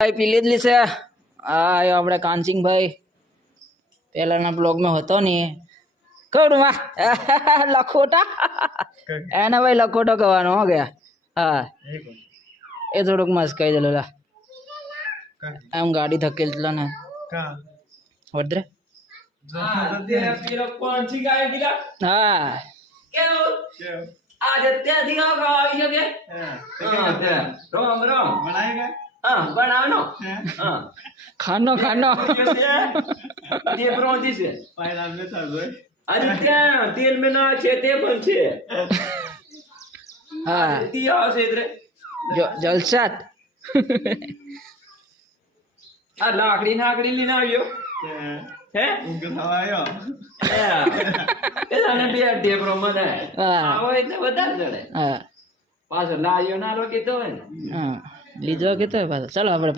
ભાઈ પી લીધલી છે. આ આપણે કાનસિંગભાઈ પહેલાના બ્લોગમાં હતો ને કડવા લખોટા એને ભાઈ લખોટો કહેવાનો હો ગયા. હા એ થોડુંક મસ્ત કહી દેલો એમ ગાડી ધકેલતો ને વડરે હા आज त्यादी આવી શકે રામ હા બનાવનો હા ખાનો ખાનો તે પ્રોજી છે પાયલા ને થાજો આજે ત્યાં તેલ મે ના છે તે પણ છે હા તી આવશે ઇધરે જલસાત આ લાકડી નાકડી લઈને આવ્યો હે ઉંગ થવાયો એલાને બે ટેબરો મને આવો એટલે બધા જડે હા પાછો લાયો ના લો કીધો હોય ને હા લીધો કીધો પાછો ચાલો આપણે